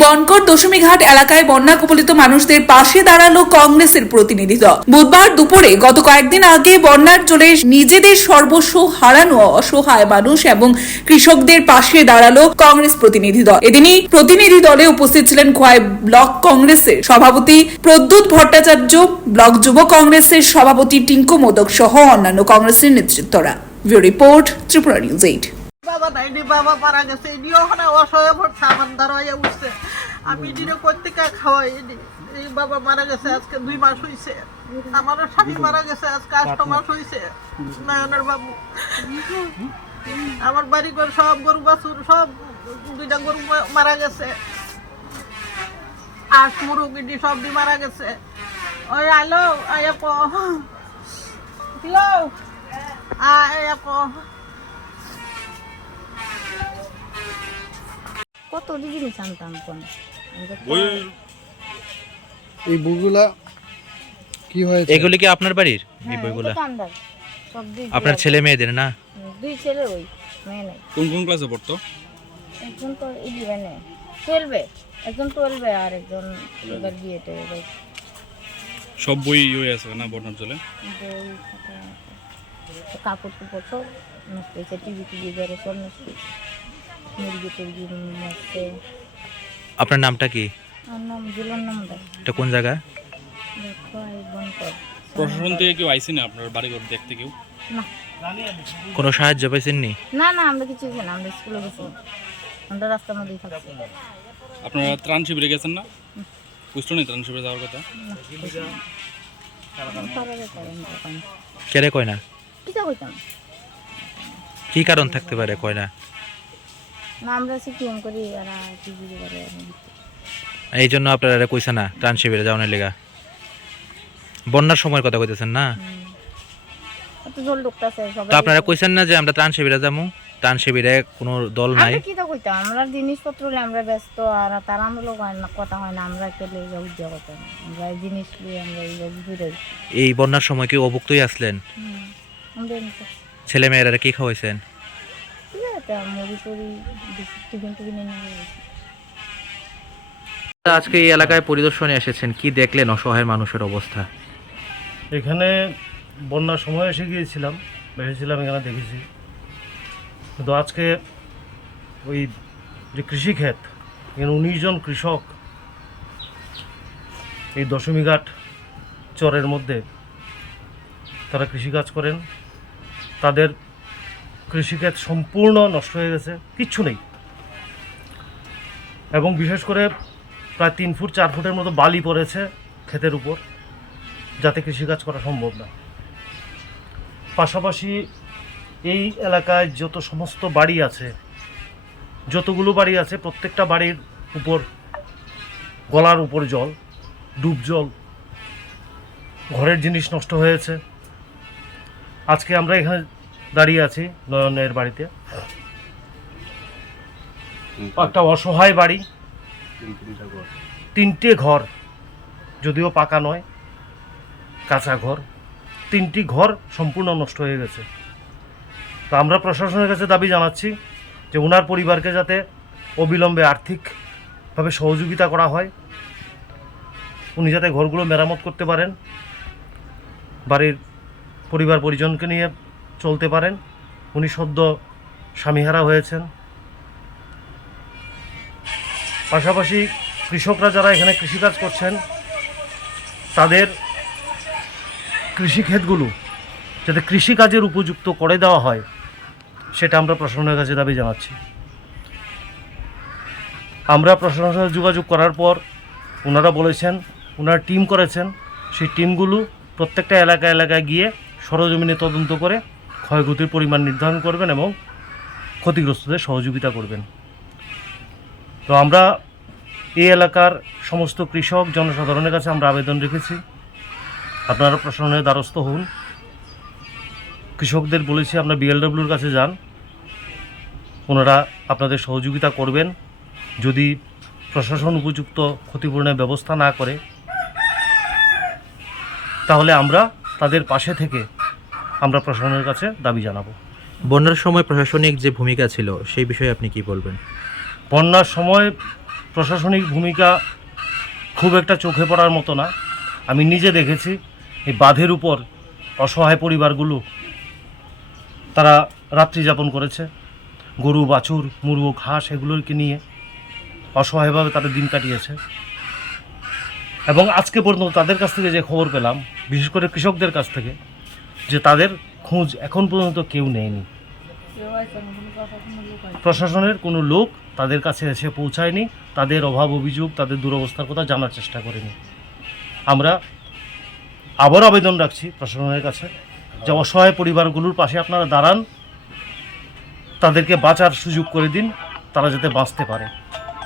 বনকর দশমীঘাট এলাকায় বন্যা কবলিত মানুষদের পাশে দাঁড়ালো কংগ্রেসের প্রতিনিধি দল। বুধবার দুপুরে গত কয়েকদিন আগে বন্যার জলে নিজেদের সর্বস্ব হারানো অসহায় মানুষ এবং কৃষকদের পাশে দাঁড়ালো কংগ্রেস প্রতিনিধি দল। এদিনই প্রতিনিধি দলে উপস্থিত ছিলেন খোয়াই ব্লক কংগ্রেসের সভাপতি প্রদ্যুৎ ভট্টাচার্য, ব্লক যুব কংগ্রেসের সভাপতি টিঙ্কু মোদক সহ অন্যান্য কংগ্রেসের নেতৃত্বরা। Bureau report, Tripura news 8। বাবা নাইনি, বাবা মারা গেছে, এটি ওখানে অসহায় পড়ছে, আমার দাঁড়াইয়া উঠছে, আমি এটিরে কর্তিকা খাওয়াই, এই বাবা মারা গেছে আজকে 2 মাস হয়েছে, আমার স্বামী মারা গেছে আজকে 8 মাস হয়েছে, নয়নের বাবু, আমার বাড়ি ঘর সব গরু বাছুর সব 2টা গরু মারা গেছে, 8 মুরগি সব মারা গেছে। ওই আলো আয়া পো হ্যালো আয়া পো কত জিনিস আনতাম কোন এই বইগুলা কি হয়েছে? এগুলি কি আপনার বাড়ির এই বইগুলা? আপনার ছেলে মেয়েদের না? 2 ছেলে, ওই মেয়ে নাই। কোন কোন ক্লাসে পড়তো? একজন তো 11 12 একজন 12 আর একজন এবার বিয়েতে সব বই হয়ে আছে না বন্যার জলে? বই কাপড় টুপড় সব নষ্ট হয়েছে, টিভি ঘরে সব নষ্ট, মুরগি টুরগি নষ্ট। আপনার নামটা কি? আমার নাম জুলন নামদার। এটা কোন জায়গা? বনকর। প্রশাসন থেকে কেউ আইসি না আপনার বাড়িঘর দেখতে? কেউ না কোনো সাহায্য পাইছেননি? না না, আমরা কিছু জানি না, আমরা স্কুলে গেছি, আমরা রাস্তার মধ্যেই থাকছি। আপনারা ত্রাণ শিবিরে গেছেন না? বুঝতো না ত্রাণ শিবিরে যাওয়ার কথা? কেরে কয় না? কিটা কইতাম কি কারণ থাকতে পারে কয় না? না, আমরা সিকিম করি আর টিভি করে। এই জন্য আপনারা কইছে না ত্রাণ শিবিরে যাওয়ার লেগা? বন্যার সময়ের কথা কইতেছেন না? এত জল ঢুকতাছে সবাই। তো আপনারা কইছেন না যে আমরা ত্রাণ শিবিরে যাবো? ত্রাণ শিবিরে কোনো দল নাই? আমরা কিটা কইতাম, আমরা জিনিসপত্র নিয়ে আমরা ব্যস্ত, আর তার আমরা লোক হয় না, কথা হয় না, আমরা কেলে উদ্যোগ করতাম, আমরা জিনিস নিয়ে আমরা ঘুরে। এই বন্যার সময় কি অভুক্তই আসলেন? আমরা ছেলে মেয়েরা কি খাওয়াইছেন? মুড়ি টুড়ি টিফিন টিফিন নিয়ে। আজকে এই এলাকায় পরিদর্শনে এসেছেন, কি দেখলেন অসহায় মানুষের অবস্থা? এখানে বন্যার সময় এসে গিয়েছিলাম, এসেছিলাম এখানে দেখেছি, কিন্তু আজকে ওই যে কৃষিক্ষেত, এখানে 19 জন কৃষক এই দশমীঘাট চরের মধ্যে তারা কৃষিকাজ করেন, তাদের কৃষিক্ষেত সম্পূর্ণ নষ্ট হয়ে গেছে, কিচ্ছু নেই, এবং বিশেষ করে প্রায় 3 ফুট 4 ফুটের মতো বালি পড়েছে ক্ষেতের উপর, যাতে কৃষিকাজ করা সম্ভব না। পাশাপাশি এই এলাকায় যত সমস্ত বাড়ি আছে, যতগুলো বাড়ি আছে, প্রত্যেকটা বাড়ির উপর গলার উপর জল, ডুব জল, ঘরের জিনিস নষ্ট হয়েছে। আজকে আমরা এখানে দাঁড়িয়ে আছি নয়নের বাড়িতে, একটা অসহায় বাড়ি, 3টে ঘর, যদিও পাকা নয়, কাঁচা ঘর, 3টি ঘর সম্পূর্ণ নষ্ট হয়ে গেছে। তো আমরা প্রশাসনের কাছে দাবি জানাচ্ছি যে ওনার পরিবারকে যাতে অবিলম্বে আর্থিকভাবে সহযোগিতা করা হয়, উনি যাতে ঘরগুলো মেরামত করতে পারেন, বাড়ির পরিবার পরিজনকে নিয়ে চলতে পারেন। উনি সদ্য স্বামীহারা হয়েছেন। পাশাপাশি কৃষকরা যারা এখানে কৃষিকাজ করছেন, তাদের কৃষিক্ষেতগুলো যাতে কৃষিকাজের উপযুক্ত করে দেওয়া হয়, সেটা আমরা প্রশাসনের কাছে দাবি জানাচ্ছি। আমরা প্রশাসনের সাথে যোগাযোগ করার পর ওনারা বলেছেন, ওনারা টিম করেছেন, সেই টিমগুলো প্রত্যেকটা এলাকায় গিয়ে সরজমিনে তদন্ত করে ক্ষয়ক্ষতির পরিমাণ নির্ধারণ করবেন এবং ক্ষতিগ্রস্তদের সহযোগিতা করবেন। তো আমরা এই এলাকার সমস্ত কৃষক জনসাধারণের কাছে আমরা আবেদন রেখেছি, আপনারা প্রশাসনের দ্বারস্থ হন। কৃষকদের বলেছি আপনারা বিএলডব্লিউর কাছে যান, ওনারা আপনাদের সহযোগিতা করবেন। যদি প্রশাসন উপযুক্ত ক্ষতিপূরণের ব্যবস্থা না করে, তাহলে আমরা তাদের পাশে থেকে আমরা প্রশাসনের কাছে দাবি জানাবো। বন্যার সময় প্রশাসনিক যে ভূমিকা ছিল সেই বিষয়ে আপনি কি বলবেন? বন্যার সময় প্রশাসনিক ভূমিকা খুব একটা চোখে পড়ার মতো না। আমি নিজে দেখেছি এই বাঁধের উপর অসহায় পরিবারগুলো তারা রাত্রি যাপন করেছে, গরু বাছুর মুরগ ঘাস এগুলোকে নিয়ে অসহায়ভাবে তাদের দিন কাটিয়েছে। এবং আজকে পর্যন্ত তাদের কাছ থেকে যে খবর পেলাম, বিশেষ করে কৃষকদের কাছ থেকে, যে তাদের খোঁজ এখন পর্যন্ত কেউ নেয়নি। প্রশাসনের কোনো লোক তাদের কাছে এসে পৌঁছায়নি, তাদের অভাব অভিযোগ তাদের দুরবস্থার কথা জানার চেষ্টা করেনি। আমরা আবার আবেদন রাখছি প্রশাসনের কাছে যে অসহায় পরিবারগুলোর পাশে আপনারা দাঁড়ান, তাদেরকে বাঁচার সুযোগ করে দিন, তারা যাতে বাঁচতে পারে।